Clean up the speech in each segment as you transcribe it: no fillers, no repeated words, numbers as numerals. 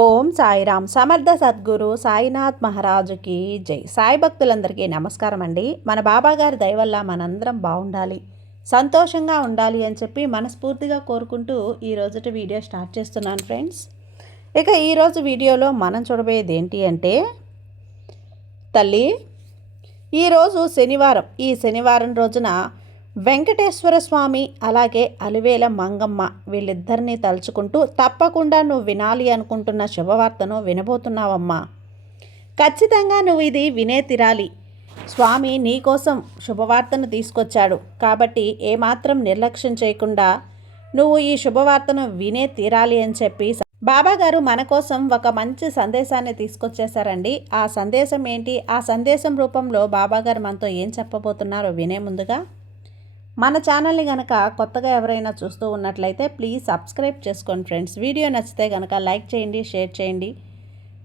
ఓం సాయిరామ్. సమర్థ సద్గురు సాయినాథ్ మహారాజుకి జై. సాయి భక్తులందరికీ నమస్కారం అండి. మన బాబాగారి దయ వల్ల మనందరం బాగుండాలి, సంతోషంగా ఉండాలి అని చెప్పి మనస్ఫూర్తిగా కోరుకుంటూ ఈ రోజుటి వీడియో స్టార్ట్ చేస్తున్నాను ఫ్రెండ్స్. ఇక ఈరోజు వీడియోలో మనం చూడబోయేది ఏంటి అంటే, తల్లి ఈరోజు శనివారం. ఈ శనివారం రోజున వెంకటేశ్వర స్వామి అలాగే అలివేల మంగమ్మ వీళ్ళిద్దరినీ తలుచుకుంటూ తప్పకుండా నువ్వు వినాలి అనుకుంటున్న శుభవార్తను వినబోతున్నావమ్మా. ఖచ్చితంగా నువ్వు ఇది వినే తీరాలి. స్వామి నీకోసం శుభవార్తను తీసుకొచ్చాడు కాబట్టి ఏమాత్రం నిర్లక్ష్యం చేయకుండా నువ్వు ఈ శుభవార్తను వినే తీరాలి అని చెప్పి బాబాగారు మన కోసం ఒక మంచి సందేశాన్ని తీసుకొచ్చేసారండి. ఆ సందేశం ఏంటి, ఆ సందేశం రూపంలో బాబాగారు మనతో ఏం చెప్పబోతున్నారో వినే ముందుగా మన ఛానల్ని కనుక కొత్తగా ఎవరైనా చూస్తూ ఉన్నట్లయితే ప్లీజ్ సబ్స్క్రైబ్ చేసుకోండి ఫ్రెండ్స్. వీడియో నచ్చితే కనుక లైక్ చేయండి, షేర్ చేయండి,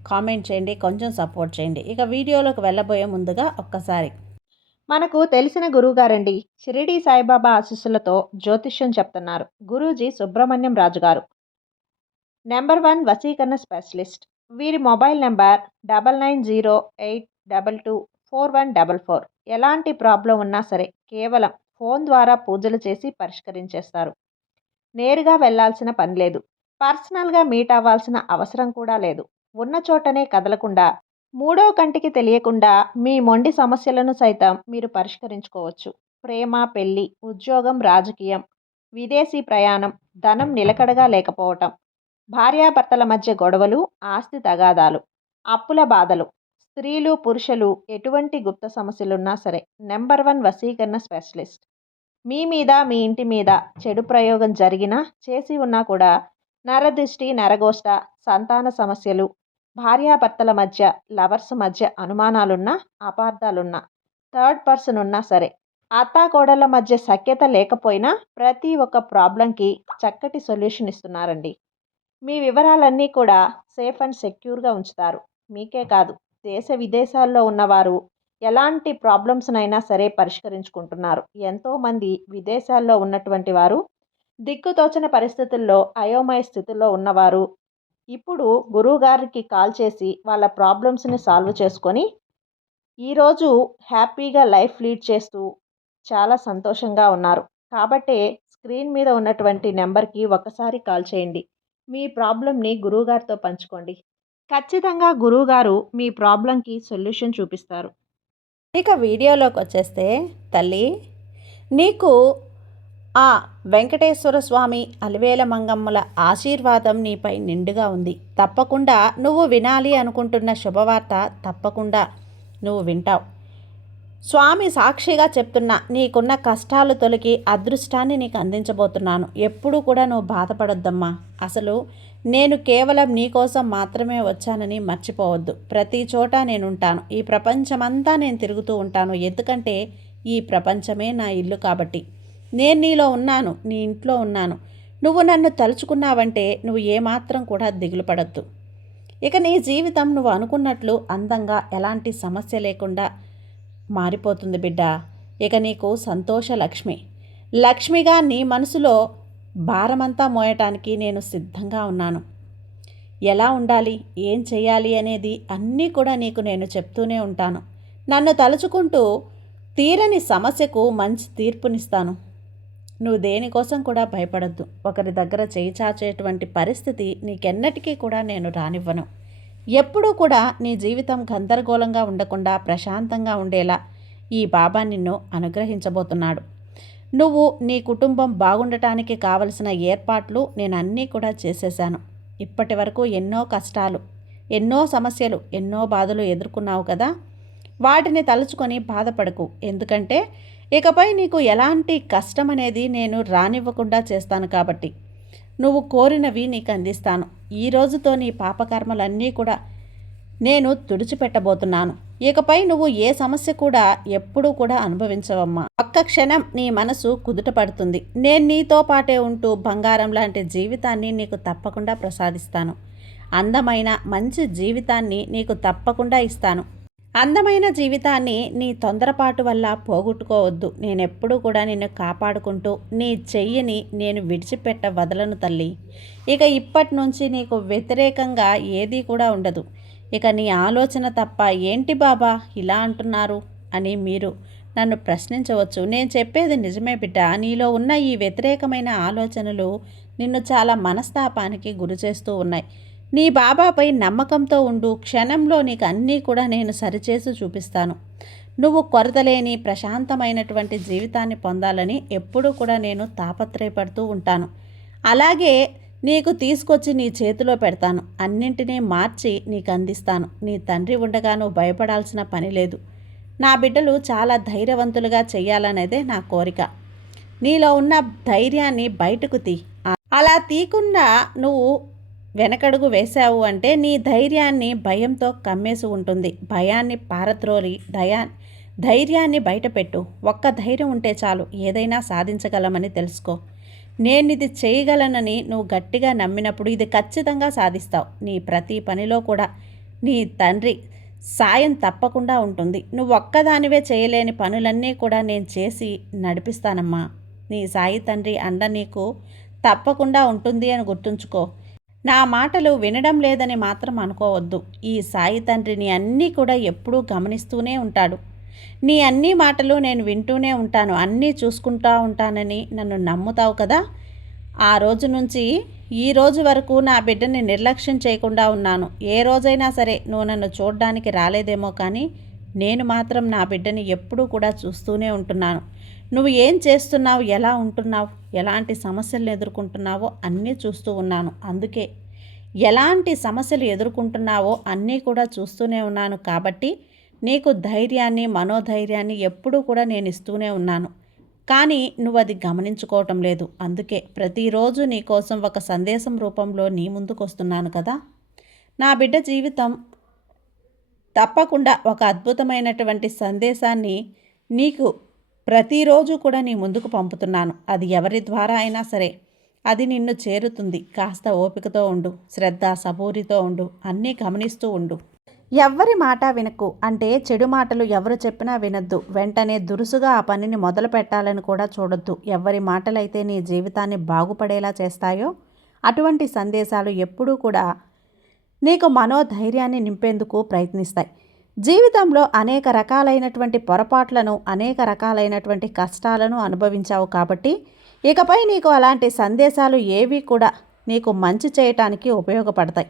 కామెంట్ చేయండి, కొంచెం సపోర్ట్ చేయండి. ఇక వీడియోలోకి వెళ్ళబోయే ముందుగా ఒక్కసారి మనకు తెలిసిన గురువుగారండి, షిరిడి సాయిబాబా ఆశీస్సులతో జ్యోతిష్యం చెప్తున్నారు గురూజీ సుబ్రహ్మణ్యం రాజు గారు. నెంబర్ 1 వశీకరణ స్పెషలిస్ట్. వీరి మొబైల్ నెంబర్ 9908224144. ఎలాంటి ప్రాబ్లం ఉన్నా సరే కేవలం ఫోన్ ద్వారా పూజలు చేసి పరిష్కరించేస్తారు. నేరుగా వెళ్లాల్సిన పని లేదు, పర్సనల్గా మీట్ అవ్వాల్సిన అవసరం కూడా లేదు. ఉన్న చోటనే కదలకుండా, మూడో కంటికి తెలియకుండా మీ మొండి సమస్యలను సైతం మీరు పరిష్కరించుకోవచ్చు. ప్రేమ, పెళ్లి, ఉద్యోగం, రాజకీయం, విదేశీ ప్రయాణం, ధనం నిలకడగా లేకపోవటం, భార్యాభర్తల మధ్య గొడవలు, ఆస్తి తగాదాలు, అప్పుల బాధలు, స్త్రీలు పురుషులు ఎటువంటి గుప్త సమస్యలున్నా సరే నెంబర్ 1 వశీకరణ స్పెషలిస్ట్. మీ మీద, మీ ఇంటి మీద చెడు ప్రయోగం జరిగినా, చేసి ఉన్నా కూడా నరదృష్టి, నరగోష్ట, సంతాన సమస్యలు, భార్యాభర్తల మధ్య, లవర్స్ మధ్య అనుమానాలున్నా, అపార్థాలున్నా, థర్డ్ పర్సన్ ఉన్నా సరే, అత్తాకోడళ్ళ మధ్య సఖ్యత లేకపోయినా ప్రతి ఒక్క ప్రాబ్లంకి చక్కటి సొల్యూషన్ ఇస్తున్నారండి. మీ వివరాలన్నీ కూడా సేఫ్ అండ్ సెక్యూర్గా ఉంచుతారు. మీకే కాదు, దేశ విదేశాల్లో ఉన్నవారు ఎలాంటి ప్రాబ్లమ్స్నైనా సరే పరిష్కరించుకుంటున్నారు. ఎంతోమంది విదేశాల్లో ఉన్నటువంటి వారు, దిక్కుతోచని పరిస్థితుల్లో అయోమయ స్థితిలో ఉన్నవారు ఇప్పుడు గురువుగారికి కాల్ చేసి వాళ్ళ ప్రాబ్లమ్స్ని సాల్వ్ చేసుకొని ఈరోజు హ్యాపీగా లైఫ్ లీడ్ చేస్తూ చాలా సంతోషంగా ఉన్నారు. కాబట్టే స్క్రీన్ మీద ఉన్నటువంటి నెంబర్కి ఒకసారి కాల్ చేయండి. మీ ప్రాబ్లంని గురువుగారితో పంచుకోండి. ఖచ్చితంగా గురువుగారు మీ ప్రాబ్లంకి సొల్యూషన్ చూపిస్తారు. ఇక వీడియోలోకి వచ్చేస్తే, తల్లి నీకు ఆ వెంకటేశ్వర స్వామి, అలివేల మంగమ్మల ఆశీర్వాదం నీపై నిండుగా ఉంది. తప్పకుండా నువ్వు వినాలి అనుకుంటున్న శుభవార్త తప్పకుండా నువ్వు వింటావు. స్వామి సాక్షిగా చెప్తున్నా, నీకున్న కష్టాలు తొలగి అదృష్టాన్ని నీకు అందించబోతున్నాను. ఎప్పుడూ కూడా నువ్వు బాధపడొద్దమ్మా. అసలు నేను కేవలం నీకోసం మాత్రమే వచ్చానని మర్చిపోవద్దు. ప్రతి చోట నేనుంటాను. ఈ ప్రపంచమంతా నేను తిరుగుతూ ఉంటాను. ఎందుకంటే ఈ ప్రపంచమే నా ఇల్లు కాబట్టి. నేను నీలో ఉన్నాను, నీ ఇంట్లో ఉన్నాను. నువ్వు నన్ను తలుచుకున్నావంటే నువ్వు ఏమాత్రం కూడా దిగులు పడద్దు. ఇక నీ జీవితం నువ్వు అనుకున్నట్లు అందంగా, ఎలాంటి సమస్య లేకుండా మారిపోతుంది బిడ్డ. ఇక నీకు సంతోష లక్ష్మిగా నీ మనసులో భారమంతా మోయటానికి నేను సిద్ధంగా ఉన్నాను. ఎలా ఉండాలి, ఏం చేయాలి అనేది అన్నీ కూడా నీకు నేను చెప్తూనే ఉంటాను. నన్ను తలుచుకుంటూ తీరని సమస్యకు మంచి తీర్పునిస్తాను. నువ్వు దేనికోసం కూడా భయపడద్దు. ఒకరి దగ్గర చేయి చాచేటువంటి పరిస్థితి నీకెన్నటికీ కూడా నేను రానివ్వను. ఎప్పుడూ కూడా నీ జీవితం గందరగోళంగా ఉండకుండా ప్రశాంతంగా ఉండేలా ఈ బాబా నిన్ను అనుగ్రహించబోతున్నాడు. నువ్వు, నీ కుటుంబం బాగుండటానికి కావలసిన ఏర్పాట్లు నేను అన్నీ కూడా చేసేశాను. ఇప్పటి వరకు ఎన్నో కష్టాలు, ఎన్నో సమస్యలు, ఎన్నో బాధలు ఎదుర్కొన్నావు కదా. వాటిని తలుచుకొని బాధపడకు. ఎందుకంటే ఇకపై నీకు ఎలాంటి కష్టం అనేది నేను రానివ్వకుండా చేస్తాను కాబట్టి. నువ్వు కోరినవి నీకు అందిస్తాను. ఈ రోజుతో నీ పాపకర్మలన్నీ కూడా నేను తుడిచిపెట్టబోతున్నాను. ఇకపై నువ్వు ఏ సమస్య కూడా ఎప్పుడూ కూడా అనుభవించవమ్మా. ఒక్క క్షణం నీ మనసు కుదుట పడుతుంది. నేను నీతో పాటే ఉంటూ బంగారం లాంటి జీవితాన్ని నీకు తప్పకుండా ప్రసాదిస్తాను. అందమైన మంచి జీవితాన్ని నీకు తప్పకుండా ఇస్తాను. అందమైన జీవితాన్ని నీ తొందరపాటు వల్ల పోగొట్టుకోవద్దు. నేనెప్పుడూ కూడా నిన్ను కాపాడుకుంటూ నీ చెయ్యిని నేను విడిచిపెట్ట వదలను తల్లి. ఇక ఇప్పటి నుంచి నీకు వ్యతిరేకంగా ఏదీ కూడా ఉండదు. ఇక నీ ఆలోచన తప్ప ఏంటి బాబా ఇలా అంటున్నారు అని మీరు నన్ను ప్రశ్నించవచ్చు. నేను చెప్పేది నిజమే బిడ్డ. నీలో ఉన్న ఈ వ్యతిరేకమైన ఆలోచనలు నిన్ను చాలా మనస్తాపానికి గురిచేస్తూ ఉన్నాయి. నీ బాబాపై నమ్మకంతో ఉండు. క్షణంలో నీకు అన్నీ కూడా నేను సరిచేసి చూపిస్తాను. నువ్వు కొరతలేని ప్రశాంతమైనటువంటి జీవితాన్ని పొందాలని ఎప్పుడూ కూడా నేను తాపత్రయపడుతూ ఉంటాను. అలాగే నీకు తీసుకొచ్చి నీ చేతిలో పెడతాను. అన్నింటినీ మార్చి నీకు అందిస్తాను. నీ తండ్రి ఉండగా నువ్వు భయపడాల్సిన పని లేదు. నా బిడ్డలు చాలా ధైర్యవంతులుగా చెయ్యాలనేదే నా కోరిక. నీలో ఉన్న ధైర్యాన్ని బయటకు తీ. అలా తీయకుండా నువ్వు వెనకడుగు వేశావు అంటే నీ ధైర్యాన్ని భయంతో కమ్మేసి ఉంటుంది. భయాన్ని పారద్రోలి ధైర్యాన్ని బయటపెట్టు. ఒక్క ధైర్యం ఉంటే చాలు, ఏదైనా సాధించగలమని తెలుసుకో. నేనిది చేయగలనని నువ్వు గట్టిగా నమ్మినప్పుడు ఇది ఖచ్చితంగా సాధిస్తావు. నీ ప్రతి పనిలో కూడా నీ తండ్రి సాయం తప్పకుండా ఉంటుంది. నువ్వు ఒక్కదానివే చేయలేని పనులన్నీ కూడా నేను చేసి నడిపిస్తానమ్మా. నీ సాయి తండ్రి అండ నీకు తప్పకుండా ఉంటుంది అని గుర్తుంచుకో. నా మాటలు వినడం లేదని మాత్రం అనుకోవద్దు. ఈ సాయి తండ్రిని అన్నీ కూడా ఎప్పుడూ గమనిస్తూనే ఉంటాడు. నీ అన్ని మాటలు నేను వింటూనే ఉంటాను, అన్నీ చూసుకుంటూ ఉంటానని నన్ను నమ్ముతావు కదా. ఆ రోజు నుంచి ఈ రోజు వరకు నా బిడ్డని నిర్లక్ష్యం చేయకుండా ఉన్నాను. ఏ రోజైనా సరే నువ్వు నన్ను చూడడానికి రాలేదేమో కానీ నేను మాత్రం నా బిడ్డని ఎప్పుడూ కూడా చూస్తూనే ఉంటున్నాను. నువ్వు ఏం చేస్తున్నావు, ఎలా ఉంటున్నావు, ఎలాంటి సమస్యలను ఎదుర్కొంటున్నావో అన్నీ చూస్తూ ఉన్నాను. అందుకే ఎలాంటి సమస్యలు ఎదుర్కొంటున్నావో అన్నీ కూడా చూస్తూనే ఉన్నాను. కాబట్టి నీకు ధైర్యాన్ని, మనోధైర్యాన్ని ఎప్పుడూ కూడా నేను ఇస్తూనే ఉన్నాను. కానీ నువ్వు అది గమనించుకోవటం లేదు. అందుకే ప్రతిరోజు నీ కోసం ఒక సందేశం రూపంలో నీ ముందుకు వస్తున్నాను కదా. నా బిడ్డ జీవితం తప్పకుండా ఒక అద్భుతమైనటువంటి సందేశాన్ని నీకు ప్రతిరోజు కూడా నీ ముందుకు పంపుతున్నాను. అది ఎవరి ద్వారా అయినా సరే అది నిన్ను చేరుతుంది. కాస్త ఓపికతో ఉండు, శ్రద్ధ సబూరితో ఉండు, అన్నీ గమనిస్తూ ఉండు. ఎవ్వరి మాట వినకు. అంటే చెడు మాటలు ఎవరు చెప్పినా వినొద్దు. వెంటనే దురుసుగా ఆ పనిని మొదలు పెట్టాలని కూడా చూడొద్దు. ఎవరి మాటలైతే నీ జీవితాన్ని బాగుపడేలా చేస్తాయో అటువంటి సందేశాలు ఎప్పుడూ కూడా నీకు మనోధైర్యాన్ని నింపేందుకు ప్రయత్నిస్తాయి. జీవితంలో అనేక రకాలైనటువంటి పొరపాట్లను, అనేక రకాలైనటువంటి కష్టాలను అనుభవించావు కాబట్టి ఇకపై నీకు అలాంటి సందేశాలు ఏవి కూడా నీకు మంచి చేయటానికి ఉపయోగపడతాయి.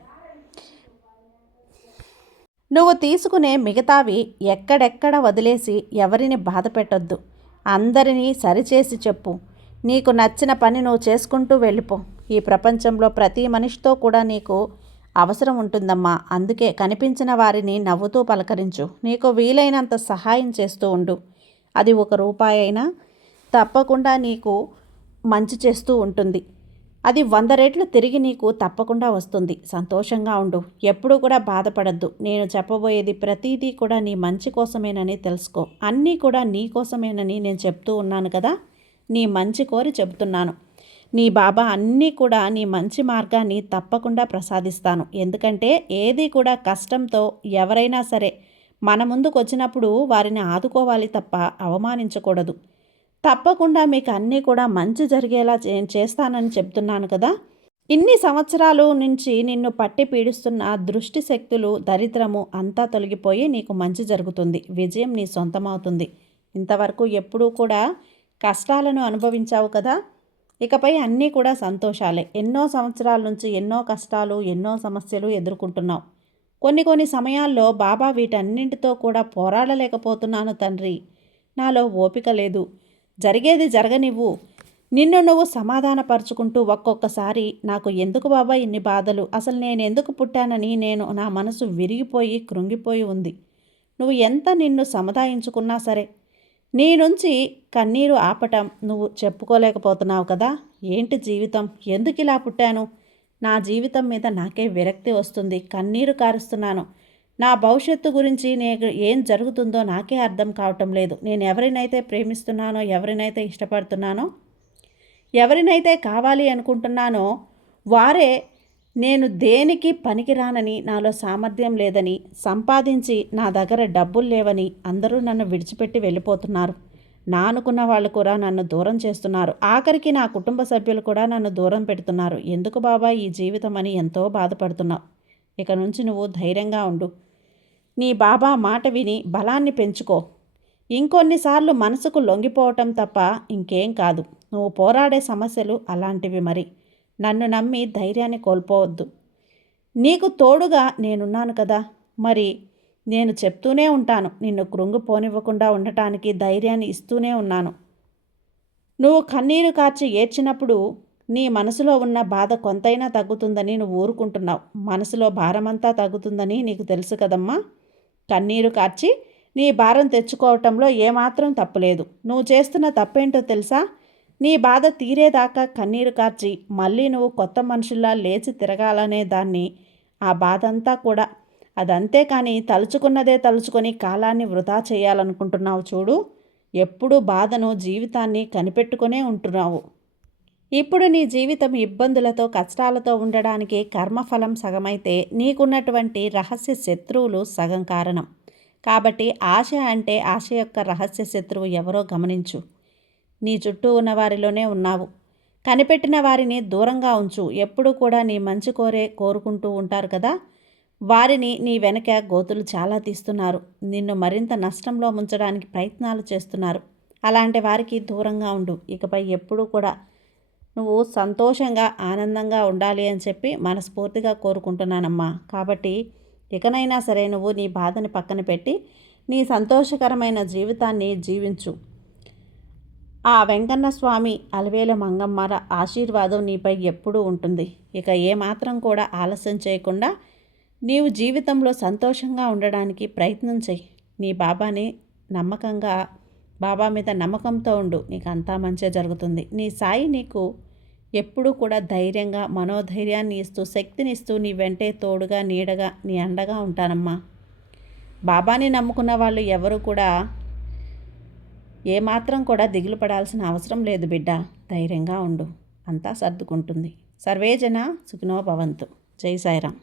నువ్వు తీసుకునే మిగతావి ఎక్కడెక్కడ వదిలేసి ఎవరిని బాధ పెట్టొద్దు. అందరినీ సరిచేసి చెప్పు. నీకు నచ్చిన పని నువ్వు చేసుకుంటూ వెళ్ళిపో. ఈ ప్రపంచంలో ప్రతి మనిషితో కూడా నీకు అవసరం ఉంటుందమ్మా. అందుకే కనిపించిన వారిని నవ్వుతూ పలకరించు. నీకు వీలైనంత సహాయం చేస్తూ ఉండు. అది 1 రూపాయి అయినా తప్పకుండా నీకు మంచి చేస్తూ ఉంటుంది. అది 100 రెట్లు తిరిగి నీకు తప్పకుండా వస్తుంది. సంతోషంగా ఉండు. ఎప్పుడూ కూడా బాధపడద్దు. నేను చెప్పబోయేది ప్రతిదీ కూడా నీ మంచి కోసమేనని తెలుసుకో. అన్నీ కూడా నీ కోసమేనని నేను చెప్తూ ఉన్నాను కదా. నీ మంచి కోరి చెబుతున్నాను. నీ బాబా అన్నీ కూడా నీ మంచి మార్గాన్ని తప్పకుండా ప్రసాదిస్తాను. ఎందుకంటే ఏది కూడా కష్టంతో ఎవరైనా సరే మన ముందుకు వచ్చినప్పుడు వారిని ఆదుకోవాలి తప్ప అవమానించకూడదు. తప్పకుండా మీకు అన్నీ కూడా మంచి జరిగేలా చేస్తానని చెప్తున్నాను కదా. ఇన్ని సంవత్సరాలు నుంచి నిన్ను పట్టి పీడిస్తున్న దృష్టి శక్తులు, దరిద్రము అంతా తొలగిపోయి నీకు మంచి జరుగుతుంది. విజయం నీ సొంతమవుతుంది. ఇంతవరకు ఎప్పుడూ కూడా కష్టాలను అనుభవించావు కదా. ఇకపై అన్నీ కూడా సంతోషాలే. ఎన్నో సంవత్సరాల నుంచి ఎన్నో కష్టాలు, ఎన్నో సమస్యలు ఎదుర్కొంటున్నావు. కొన్ని సమయాల్లో బాబా వీటన్నింటితో కూడా పోరాడలేకపోతున్నాను తండ్రి, నాలో ఓపిక లేదు, జరిగేది జరగనివ్వు, నిన్ను నువ్వు సమాధానపరుచుకుంటూ ఒక్కొక్కసారి నాకు ఎందుకు బాబా ఇన్ని బాధలు, అసలు నేను ఎందుకు పుట్టానని నా మనసు విరిగిపోయి కృంగిపోయి ఉంది. నువ్వు ఎంత నిన్ను సముదాయించుకున్నా సరే నీ నుంచి కన్నీరు ఆపటం నువ్వు చెప్పుకోలేకపోతున్నావు కదా. ఏంటి జీవితం, ఎందుకు ఇలా పుట్టాను, నా జీవితం మీద నాకే విరక్తి వస్తుంది, కన్నీరు కారుస్తున్నాను. నా భవిష్యత్తు గురించి నేను ఏం జరుగుతుందో నాకే అర్థం కావటం లేదు. నేను ఎవరినైతే ప్రేమిస్తున్నానో, ఎవరినైతే ఇష్టపడుతున్నానో, ఎవరినైతే కావాలి అనుకుంటున్నానో వారే నేను దేనికి పనికిరానని, నాలో సామర్థ్యం లేదని, సంపాదించి నా దగ్గర డబ్బులు లేవని అందరూ నన్ను విడిచిపెట్టి వెళ్ళిపోతున్నారు. నా అనుకున్న వాళ్ళు కూడా నన్ను దూరం చేస్తున్నారు. ఆఖరికి నా కుటుంబ సభ్యులు కూడా నన్ను దూరం పెడుతున్నారు. ఎందుకు బాబా ఈ జీవితం అని ఎంతో బాధపడుతున్నావు. ఇక నుంచి నువ్వు ధైర్యంగా ఉండు. నీ బాబా మాట విని బలాన్ని పెంచుకో. ఇంకొన్నిసార్లు మనసుకు లొంగిపోవటం తప్ప ఇంకేం కాదు. నువ్వు పోరాడే సమస్యలు అలాంటివి. మరి నన్ను నమ్మి ధైర్యాన్ని కోల్పోవద్దు. నీకు తోడుగా నేనున్నాను కదా. మరి నేను చెప్తూనే ఉంటాను. నిన్ను కృంగిపోనివ్వకుండా ఉండటానికి ధైర్యాన్ని ఇస్తూనే ఉన్నాను. నువ్వు కన్నీరు కార్చి ఏడ్చినప్పుడు నీ మనసులో ఉన్న బాధ కొంతైనా తగ్గుతుందని నువ్వు ఊరుకుంటున్నావు. మనసులో భారమంతా తగ్గుతుందని నీకు తెలుసు కదమ్మా. కన్నీరు కార్చి నీ భారం తెచ్చుకోవటంలో ఏమాత్రం తప్పులేదు. నువ్వు చేస్తున్న తప్పేంటో తెలుసా? నీ బాధ తీరేదాకా కన్నీరు కార్చి మళ్ళీ నువ్వు కొత్త మనుషుల్లా లేచి తిరగాలనే దాన్ని, ఆ బాధ అంతా కూడా అదంతే. కానీ తలుచుకున్నదే తలుచుకొని కాలాన్ని వృధా చేయాలనుకుంటున్నావు చూడు. ఎప్పుడూ బాధను, జీవితాన్ని కనిపెట్టుకునే ఉంటున్నావు. ఇప్పుడు నీ జీవితం ఇబ్బందులతో, కష్టాలతో ఉండడానికి కర్మఫలం సగమైతే నీకున్నటువంటి రహస్య శత్రువులు సగం కారణం. కాబట్టి ఆశ యొక్క రహస్య శత్రువు ఎవరో గమనించు. నీ చుట్టూ ఉన్న వారిలోనే ఉన్నావు. కనిపెట్టిన వారిని దూరంగా ఉంచు. ఎప్పుడు కూడా నీ మంచి కోరుకుంటూ ఉంటారు కదా. వారిని నీ వెనక గోతులు చాలా తీస్తున్నారు. నిన్ను మరింత నష్టంలో ముంచడానికి ప్రయత్నాలు చేస్తున్నారు. అలాంటి వారికి దూరంగా ఉండు. ఇకపై ఎప్పుడూ కూడా నువ్వు సంతోషంగా, ఆనందంగా ఉండాలి అని చెప్పి మనస్ఫూర్తిగా కోరుకుంటున్నానమ్మా. కాబట్టి ఇకనైనా సరే నువ్వు నీ బాధని పక్కన పెట్టి నీ సంతోషకరమైన జీవితాన్ని జీవించు. ఆ వెంకన్న స్వామి, అలవేల మంగమ్మల ఆశీర్వాదం నీపై ఎప్పుడూ ఉంటుంది. ఇక ఏమాత్రం కూడా ఆలస్యం చేయకుండా నీవు జీవితంలో సంతోషంగా ఉండడానికి ప్రయత్నం చెయ్యి. నీ బాబా మీద నమ్మకంతో ఉండు. నీకు అంతా మంచే జరుగుతుంది. నీ సాయి నీకు ఎప్పుడూ కూడా ధైర్యంగా, మనోధైర్యాన్ని ఇస్తూ, శక్తినిస్తూ, నీ వెంటే తోడుగా, నీడగా, నీ అండగా ఉంటానమ్మా. బాబాని నమ్ముకున్న వాళ్ళు ఎవరు కూడా ఏమాత్రం కూడా దిగులు పడాల్సిన అవసరం లేదు బిడ్డ. ధైర్యంగా ఉండు. అంతా సర్దుకుంటుంది. సర్వేజన సుఖినో భవంతు. జై సాయిరాం.